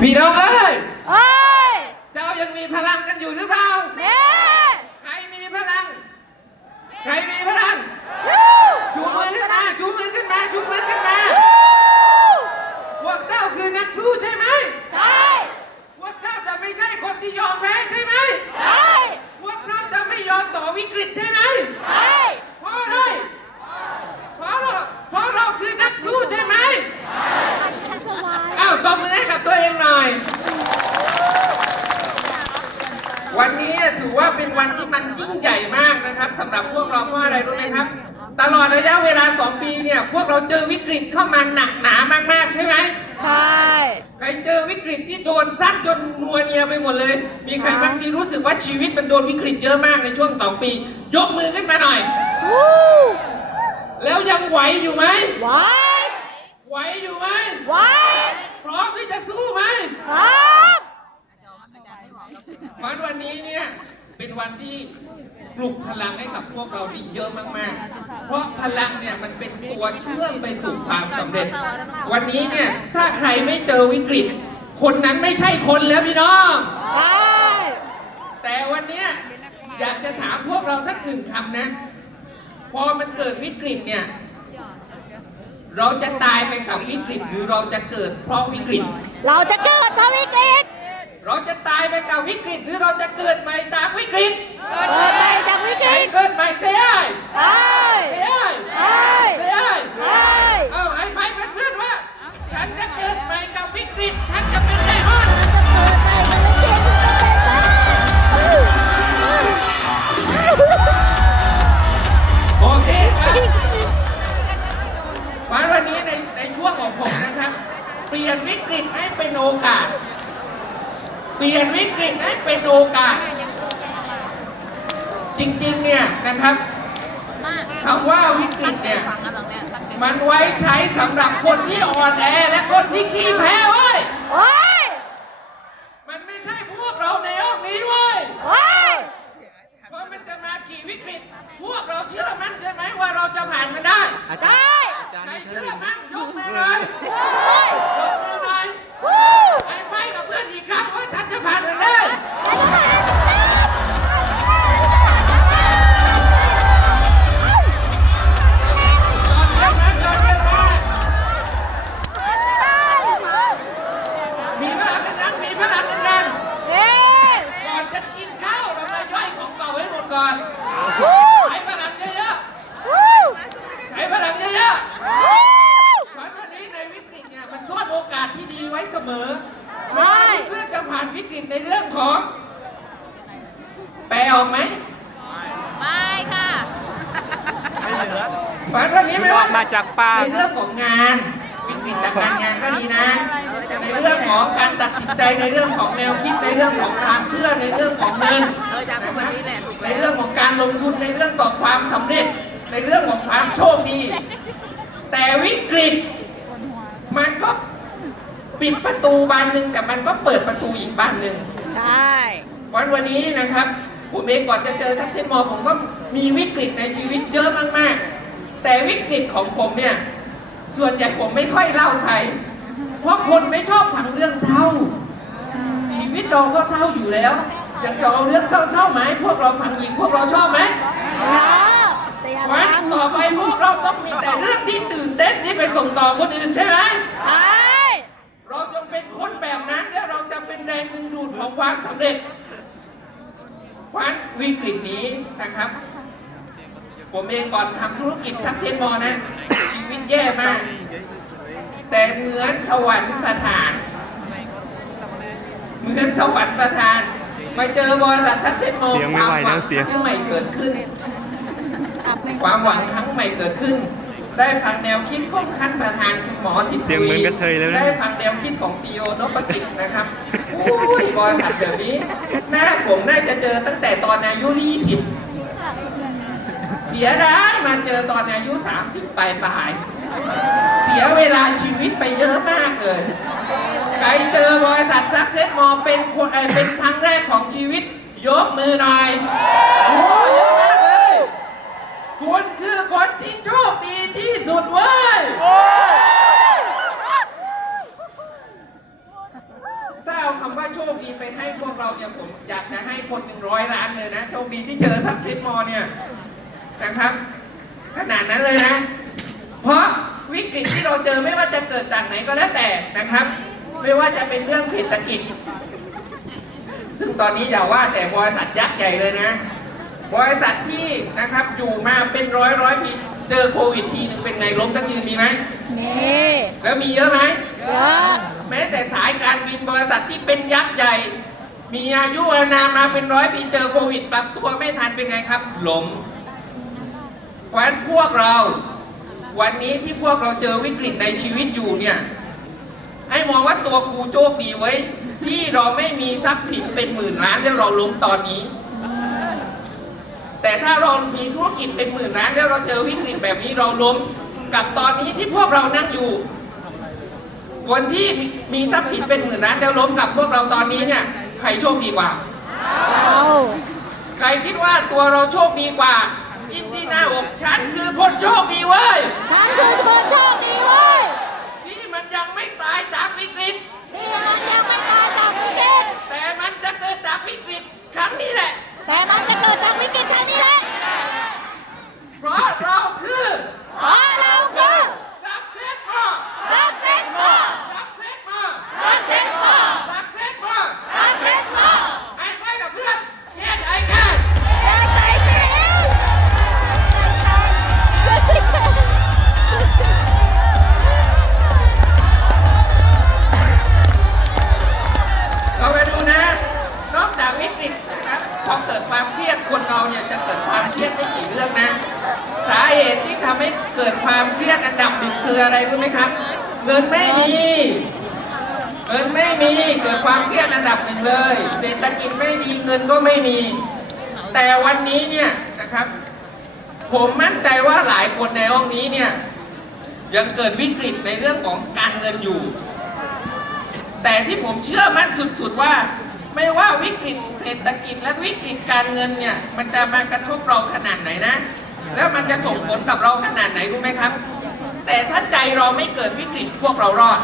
พี่น้องเอ้ยเอ้ยเจ้ายังมีพลังกันอยู่หรือเปล่า เน่ใครมีพลัง ใครมีพลังวู้ชูมือขึ้นมา ชูมือขึ้นมา ชูมือขึ้นมาวู้พวกเจ้าคือนักสู้ใช่ไหม ใช่พวกเจ้าจะไม่ใช่คนที่ยอมแพ้ใช่ไหม ใช่พวกเจ้าจะไม่ยอมต่อวิกฤตใช่ไหม ใช่เพราะอะไรเพราะเราเพราะเราคือนักสู้ใช่ไหมสบาย อ้าวตบมือให้กับตัวเองหน่อย วันนี้ถือว่าเป็นวันที่มันยิ่งใหญ่มากนะครับสำหรับพวกเราเพราะอะไรรู้ไหมครับ ตลอดระยะเวลา 2 ปีเนี่ย พวกเราเจอวิกฤตเข้ามาหนักหนามากๆใช่ไหมใช่ใครเจอวิกฤตที่โดนซัดจนนัวเนียไปหมดเลย มีใครบางทีรู้สึกว่าชีวิตมันโดนวิกฤตเยอะมากในช่วง 2 ปี ยกมือขึ้นมาหน่อยวู้แล้วยังไหวอยู่ไหมไหวไหวอยู่ไหมไหวพร้อมที่จะสู้ไหมครับ วันวันนี้เนี่ยเป็นวันที่ปลุกพลังให้กับพวกเราดีเยอะมาก ๆ เพราะพลังเนี่ยมันเป็นตัวเชื่อมไปสู่ความสำเร็จ วันนี้เนี่ยถ้าใครไม่เจอวิกฤต คนนั้นไม่ใช่คนแล้วพี่น้องใช่แต่วันเนี้ยอยากจะถามพวกเราสักหนึ่งคำนะ พอมันเกิดวิกฤตเนี่ย เราจะตายไปกับวิกฤตหรือเราจะเกิดเพราะวิกฤต เราจะเกิดเพราะวิกฤต เราจะตายไปกับวิกฤตหรือเราจะเกิดใหม่จากวิกฤตเกิดใหม่จากวิกใครฤตเกิดใหม่เสียไอ้ใช่เสียไอ้ใช่เสียไอ้ใช่เอาไอ้ไฟเป็นเพื่อนว่า ฉันจะเกิดใหม่กับวิกฤต ฉันจะเป็นไดมอนด์จะเกิดใหม่จากวิกฤตโอเคครับมาวันนี้ในในช่วงของผมนะครับ เปลี่ยนวิกฤตให้เป็นโอกาส เปลี่ยนวิกฤตให้เป็นโอกาส จริงๆเนี่ยนะครับคำว่าวิกฤตเนี่ยมันไว้ใช้สำหรับคนที่อ่อนแอและคนที่ขี้แพ้เว้ยโอ้ยมันไม่ใช่พวกเราในห้องนี้เว้ยโอ้ยเพราะมันจะมาขี่วิกฤต พวกเราเชื่อมั่นใช่ไหมว่าเราจะผ่านมันได้ได้ใครเชื่อมั่นยกมือเลยเฮ้ยยกมือเลย ได้เพื่อจะผ่านวิกฤตในเรื่องของ แปลออกไหมไม่ค่ะวันวันนี้ไม่ว่ามาจากปากในเรื่องของงานวิกฤตทางการงานก็ดีนะ ในเรื่องของการตัดสินใจในเรื่องของแนวคิดในเรื่องของความเชื่อในเรื่องของเงินเออจากคนนี้แหละถูกในแล้วเรื่องของการลงทุนในเรื่องของความสำเร็จ ในเรื่องของความโชคดี แต่วิกฤตมันก็ ปิดประตูบานหนึ่งแต่มันก็เปิดประตูอีกบานหนึ่งใช่ วันวันนี้นะครับผมเองก่อนจะเจอซักเซนมอผมก็มีวิกฤตในชีวิตเยอะมากๆ แต่วิกฤตของผมเนี่ย ส่วนใหญ่ผมไม่ค่อยเล่าใคร เพราะคนไม่ชอบฟังเรื่องเศร้า ชีวิตเราก็เศร้าอยู่แล้วอยากจะเอาเรื่องเศร้าๆมาให้พวกเราฟังอีกพวกเราชอบไหมครับแต่อย่าวันฟังต่อไปพวกเราต้องมีแต่เรื่องที่ตื่นเต้นที่ไปส่งต่อคนอื่นใช่ไหมใช่ เราจงเป็นคนแบบนั้นและเราจะเป็นแรงดึงดูดของความสำเร็จวันวิกฤตนี้นะครับ ผมเองก่อนทำธุรกิจซักเซนมอนะ ชีวิตแย่มาก แต่เหมือนสวรรค์ประทาน เหมือนสวรรค์ประทานมาเจอบริษัทซักเซนมอเสียงไม่ไหวแล้วเสียงครั้งใหม่เกิดขึ้น ความหวังครั้งใหม่เกิดขึ้น ได้ฟังแนวคิดของท่านประธานคุณหมอสิทธิ์เสียงเหมือนกระเทยเลยนะ ได้ฟังแนวคิดของซีโอนพกิจนะครับโอ้ยบริษัทแบบนี้หน้าผมน่าจะเจอตั้งแต่ตอนอายุ20เสียดายมาเจอตอนอายุ30ปลายปลายๆเสียเวลาชีวิตไปเยอะมากเลยใครเจอบริษัทซักเซ็ตมอเป็นคนเอ่อเป็นครั้งแรกของชีวิต ยกมือหน่อยโอ้โหเยอะมากเลย คุณคือคนที่โชคดีที่สุดเว้ยำว่าโชคดีไปให้พวกเราเนี่ยผมอยากจะให้คนหนึ่งร้อยล้านเลยนะโชคดีที่เจอซักเซสมอเนี่ยนะครับ ขนาดนั้นเลยนะ เพราะวิกฤตที่เราเจอไม่ว่าจะเกิดจากไหนก็แล้วแต่นะครับ ไม่ว่าจะเป็นเรื่องเศรษฐกิจ ซึ่งตอนนี้อย่าว่าแต่บริษัทยักษ์ใหญ่เลยนะ บริษัทที่นะครับอยู่มาเป็นร้อยร้อยปีเจอโควิดทีหนึ่งเป็นไงล้มตั้งยืนมีไหมนี่แล้วมีเยอะไหมเยอะแม้แต่สายการบินบริษัทที่เป็นยักษ์ใหญ่ มีอายุอานามมาเป็นร้อยปีเจอโควิดปรับตัวไม่ทันเป็นไงครับล้มเพราะฉะนั้นพวกเรา วันนี้ที่พวกเราเจอวิกฤตในชีวิตอยู่เนี่ยให้มองว่าตัวกูโชคดีไว้ ที่เราไม่มีทรัพย์สินเป็นหมื่นล้านแล้วเราล้มตอนนี้ แต่ถ้าเรามีธุรกิจเป็นหมื่นล้านแล้วเราเจอวิกฤตแบบนี้เราล้ม กับตอนนี้ที่พวกเรานั่งอยู่ คนที่มีทรัพย์สินเป็นหมื่นล้านแล้วล้มกับพวกเราตอนนี้เนี่ยใครโชคดีกว่าเราใครคิดว่าตัวเราโชคดีกว่าจิ้มที่หน้าอกฉันคือคนโชคดีเว้ยฉันคือคนโชคดีเว้ยที่มันยังไม่ตายจากวิกฤตที่มันยังไม่ตายจากวิกฤตแต่มันจะเกิดจากวิกฤตครั้งนี้แหละ แต่มันจะเกิดจากวิกฤตครั้งนี้แหละเพราะเราคือเพราะเราคือ นี่เกิดความเครียดอันดับหนึ่งเลย เศรษฐกิจไม่ดีเงินก็ไม่มี แต่วันนี้เนี่ยนะครับ ผมมั่นใจว่าหลายคนในห้องนี้เนี่ยยังเกิดวิกฤตในเรื่องของการเงินอยู่ แต่ที่ผมเชื่อมั่นสุดๆว่า ไม่ว่าวิกฤตเศรษฐกิจและวิกฤตการเงินเนี่ยมันจะมากระทบเราขนาดไหนนะ แล้วมันจะส่งผลกับเราขนาดไหนรู้ไหมครับ แต่ถ้าใจเราไม่เกิดวิกฤตพวกเรารอด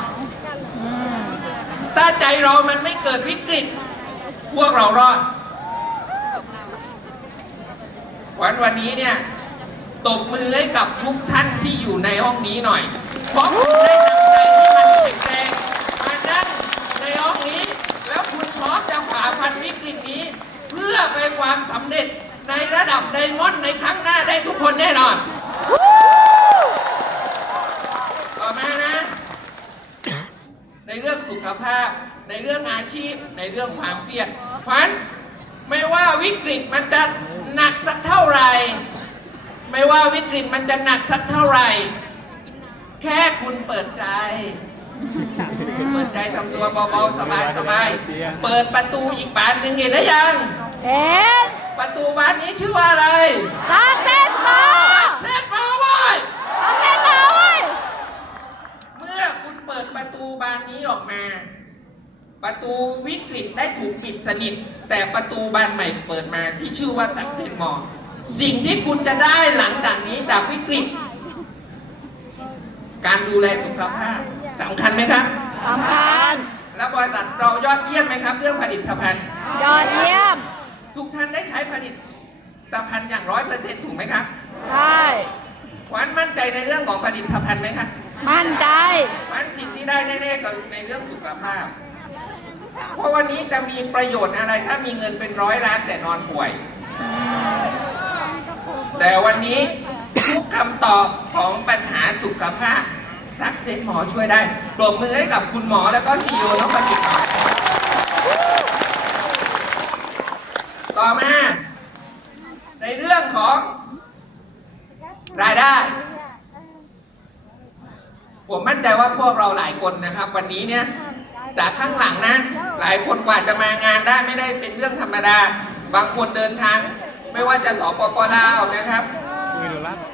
ถ้าใจเรามันไม่เกิดวิกฤต พวกเรารอดวันวันนี้เนี่ยตบมือให้กับทุกท่านที่อยู่ในห้องนี้หน่อย เพราะคุณได้นำใจที่มันแข็งแรงมานั่งในห้องนี้ แล้วคุณพร้อมจะฝ่าฟันวิกฤตนี้ เพื่อไปความสำเร็จในระดับไดมอนด์ในครั้งหน้าได้ทุกคนแน่นอน ต่อมานะ ในเรื่องสุขภาพ ในเรื่องอาชีพ ในเรื่องความเครียดเพราะฉะนั้นไม่ว่าวิกฤตมันจะหนักสักเท่าไหร่ ไม่ว่าวิกฤตมันจะหนักสักเท่าไหร่ แค่คุณเปิดใจ เปิดใจทำตัวเบาๆสบายๆ เปิดประตูอีกบานหนึ่งเห็นหรือยังเอ็นประตูบานนี้ชื่อว่าอะไร success more เซตมาเว้ย success more เว้ย เมื่อคุณ เปิดประตูบานนี้ออกมา ประตูวิกฤตได้ถูกปิดสนิท แต่ประตูบานใหม่เปิดมาที่ชื่อว่าสักเซนมอสิ่งที่คุณจะได้หลังจากนี้จากวิกฤต การดูแลสุขภาพสำคัญไหมครับสำคัญแล้วบริษัทเรายอดเยี่ยมไหมครับ เรื่องผลิตภัณฑ์ยอดเยี่ยม ทุกท่านได้ใช้ผลิตภัณฑ์อย่างร้อยเปอร์เซ็นต์ถูกไหมครับใช่วันมั่นใจในเรื่องของผลิตภัณฑ์ไหมครับ มั่นใจวันสิ่งที่ได้แน่ๆก็ในเรื่องสุขภาพ เพราะวันนี้จะมีประโยชน์อะไร ถ้ามีเงินเป็นร้อยล้านแต่นอนป่วย แต่วันนี้ทุกคำตอบของปัญหาสุขภาพซักเซนหมอช่วยได้ปรบมือให้กับคุณหมอแล้วก็ซีอีโอน้องปฏิบัติต่อมา ในเรื่องของรายได้ ผมมั่นใจว่าพวกเราหลายคนนะครับ วันนี้เนี่ยจากข้างหลังนะ หลายคนกว่าจะมางานได้ไม่ได้เป็นเรื่องธรรมดา บางคนเดินทาง ไม่ว่าจะสปปลาวนะครับ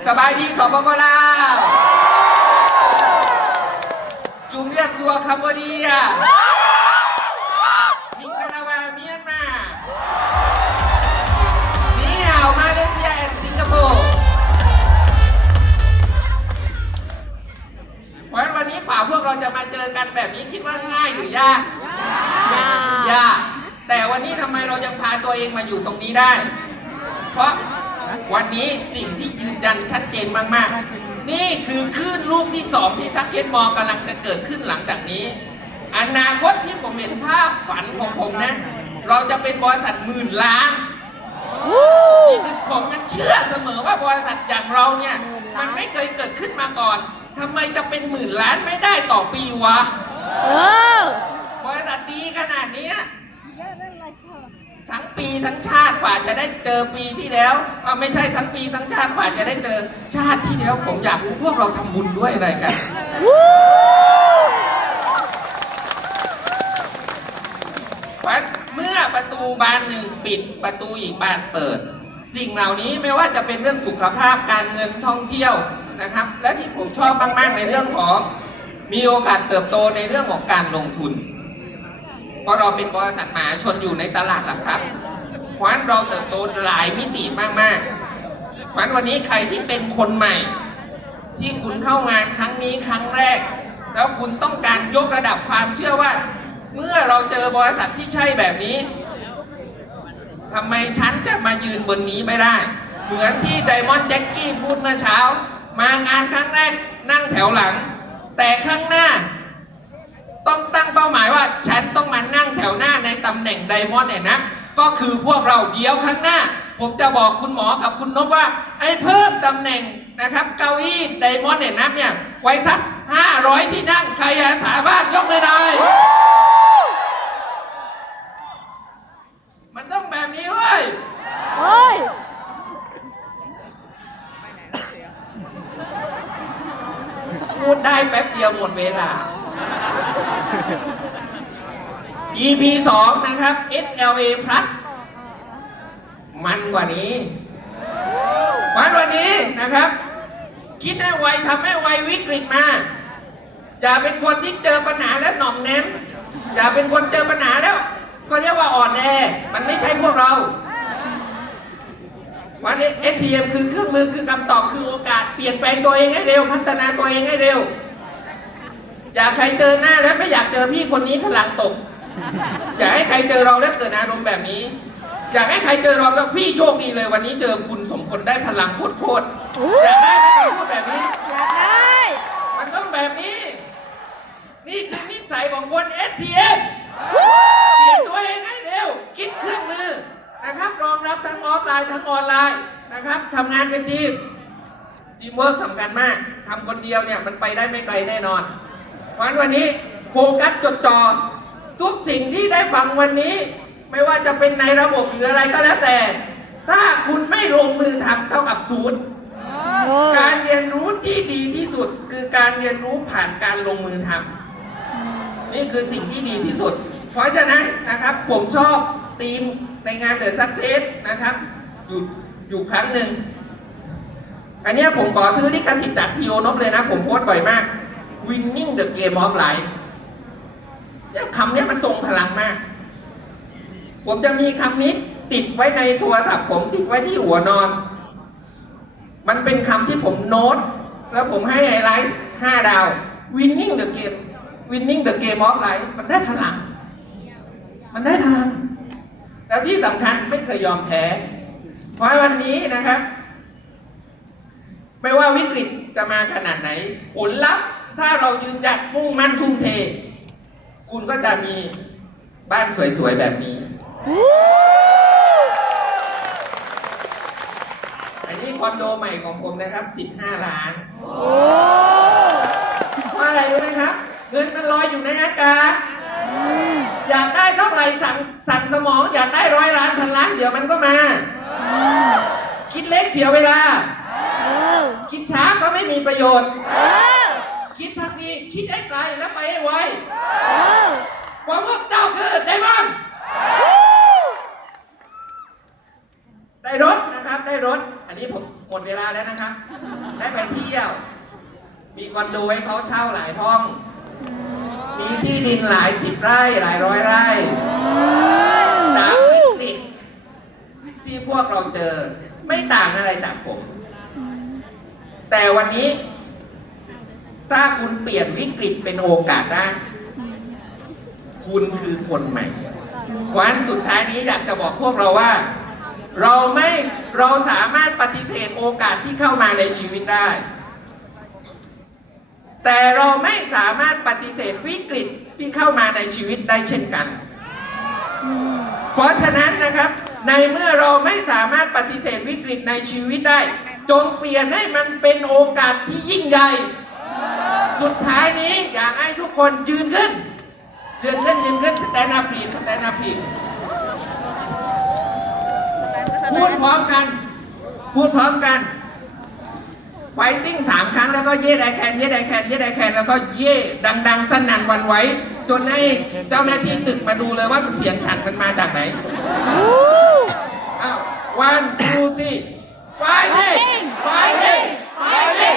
สบายดีสปปลาวจุมเรียกซัวคัมโบเดีย วันนี้กว่าพวกเราจะมาเจอกันแบบนี้คิดว่าง่ายหรือยากยยาก แต่วันนี้ทำไมเรายังพาตัวเองมาอยู่ตรงนี้ได้ เพราะวันนี้สิ่งที่ยืนยันชัดเจนมากๆ นี่คือคลื่นลูกที่สองที่ซักเก็ตมอลกำลังจะเกิดขึ้นหลังจากนี้ อนาคตที่ผมเห็นภาพฝันของผมนะ เราจะเป็นบริษัทหมื่นล้านนี่คือผมยังเชื่อเสมอว่าบริษัทอย่างเราเนี่ย มันไม่เคยเกิดขึ้นมาก่อน ทำไมจะเป็นหมื่นล้านไม่ได้ต่อปีวะเออบริษัทดีขนาดเนี้ยทั้งปีทั้งชาติกว่าจะได้เจอปีที่แล้วอะไม่ใช่ทั้งปีทั้งชาติกว่าจะได้เจอชาติที่แล้ว ผมอยากรู้พวกเราทำบุญด้วยอะไรกันเพราะฉะนั้นเมื่อประตูบานหนึ่งปิดประตูอีกบานเปิด สิ่งเหล่านี้ไม่ว่าจะเป็นเรื่องสุขภาพการเงินท่องเที่ยว นะครับ และที่ผมชอบมาก ๆ ในเรื่องของมีโอกาสเติบโตในเรื่องของการลงทุน เพราะเราเป็นบริษัทมหาชนอยู่ในตลาดหลักทรัพย์เพราะฉะนั้นเราเติบโตหลายมิติมากๆเพราะฉะนั้นวันนี้ใครที่เป็นคนใหม่ ที่คุณเข้างานครั้งนี้ครั้งแรก แล้วคุณต้องการยกระดับความเชื่อว่า เมื่อเราเจอบริษัทที่ใช่แบบนี้ทำไมฉันจะมายืนบนนี้ไม่ได้ เหมือนที่ไดมอนด์แจ็คกี้พูดเมื่อเช้า มางานครั้งแรกนั่งแถวหลัง แต่ข้างหน้า ต้องตั้งเป้าหมายว่า ฉันต้องมานั่งแถวหน้าในตำแหน่งไดมอนด์เนี่ยนะก็คือพวกเราเดียวข้างหน้า ผมจะบอกคุณหมอกับคุณนพว่า ไอ้เพิ่มตำแหน่งนะครับเก้าอี้ไดมอนด์เนี่ยนะเนี่ยไว้สัก 500 ที่นั่งใครอาสาบ้างยกเลยได้มันต้องแบบนี้เว้ยโอ้ย พูดได้แป๊บเดียวหมดเวลา EP 2นะครับ SLA Plus มันกว่านี้มันกว่านี้นะครับ คิดให้ไวทำให้ไววิกฤตมา อย่าเป็นคนที่เจอปัญหาแล้วหน่อมแนมอย่าเป็นคนเจอปัญหาแล้ว ก็เรียกว่าอ่อนแอ มันไม่ใช่พวกเรา วันนี้ SCM คือเครื่องมือคือคำตอบคือโอกาสเปลี่ยนแปลงตัวเองให้เร็ว พัฒนาตัวเองให้เร็ว อยากใครเจอหน้าแล้วไม่อยากเจอพี่คนนี้พลังตก อยากให้ใครเจอเราแล้วเกิดอารมณ์แบบนี้ อยากให้ใครเจอเราแล้วพี่โชคดีเลย วันนี้เจอคุณสมคนได้พลังโคตรๆอยากได้ไหมคำพูดแบบนี้ อยากได้ มันต้องแบบนี้ นี่คือนิสัยของคน SCM เปลี่ยนตัวเองให้เร็ว คิดเครื่องมือ นะครับรองรับทั้งออฟไลน์ทั้งออนไลน์นะครับทำงานเป็นทีมทีมเวิร์กสำคัญมากทำคนเดียวเนี่ยมันไปได้ไม่ไกลแน่นอน เพราะฉะนั้นวันนี้โฟกัสจดจ่อทุกสิ่งที่ได้ฟังวันนี้ ไม่ว่าจะเป็นในระบบหรืออะไรก็แล้วแต่ ถ้าคุณไม่ลงมือทำเท่ากับศูนย์การเรียนรู้ที่ดีที่สุดคือการเรียนรู้ผ่านการลงมือทำนี่คือสิ่งที่ดีที่สุด เพราะฉะนั้นนะครับผมชอบทีม ในงานเดอะซักเซสนะครับ อยู่อยู่ครั้งหนึ่ง อันนี้ผมขอซื้อลิขสิทธิ์จากซีโอนบเลยนะ ผมโพสต์บ่อยมาก winning the game of life เนี่ยคำนี้มันทรงพลังมาก ผมจะมีคำนี้ติดไว้ในโทรศัพท์ผมติดไว้ที่หัวนอน มันเป็นคำที่ผมโน้ต แล้วผมให้ไฮไลท์ห้าดาว winning the game winning the game of life มันได้พลัง มันได้พลัง แล้วที่สำคัญไม่เคยยอมแพ้ เพราะวันนี้นะครับ ไม่ว่าวิกฤตจะมาขนาดไหน ผลลัพธ์ถ้าเรายืนหยัดมุ่งมั่นทุ่มเท คุณก็จะมีบ้านสวยๆแบบนี้ อันนี้คอนโดใหม่ของผมนะครับ 15 ล้านโอ้เพราะอะไรรู้ไหมครับ เงินมันลอยอยู่ในอากาศ อยากได้เท่าไหร่สั่งสั่งสมอง อยากได้ร้อยล้านพันล้านเดี๋ยวมันก็มา คิดเล็กเสียเวลา คิดช้าก็ไม่มีประโยชน์ คิดทันทีคิดให้ไกลแล้วไปให้ไวเออเพราเจ้าคือไดมอนด์ได้รถนะครับได้รถ อันนี้ผมหมดเวลาแล้วนะครับ ได้ไปเที่ยว มีคอนโดให้เขาเช่าหลายห้อง มีที่ดินหลายสิบไร่หลายร้อยไร่ตามวิกฤตที่พวกเราเจอไม่ต่างอะไรจากผม แต่วันนี้ ถ้าคุณเปลี่ยนวิกฤตเป็นโอกาสได้คุณคือคนใหม่ วันสุดท้ายนี้อยากจะบอกพวกเราว่า เราไม่เราสามารถปฏิเสธโอกาสที่เข้ามาในชีวิตได้ แต่เราไม่สามารถปฏิเสธวิกฤตที่เข้ามาในชีวิตได้เช่นกัน เพราะฉะนั้นนะครับ ในเมื่อเราไม่สามารถปฏิเสธวิกฤตในชีวิตได้ จงเปลี่ยนให้มันเป็นโอกาสที่ยิ่งใหญ่ สุดท้ายนี้อยากให้ทุกคนยืนขึ้น ยืนขึ้นยืนขึ้นสแตนด์อัพพีสแตนด์อัพพีพูดพร้อมกัน พูดพร้อมกัน ไฟติ้งสามครั้งแล้วก็เย่ไดแคนเย่ไดแคนเย่ไดแคนแล้วก็เย่ดัง ๆ สนั่นหวันไหวจนให้เจ้าหน้าที่ตึกมาดูเลยว่าเสียงสั่นมันมาจากไหนอ้าว one two three fighting fighting fighting เย่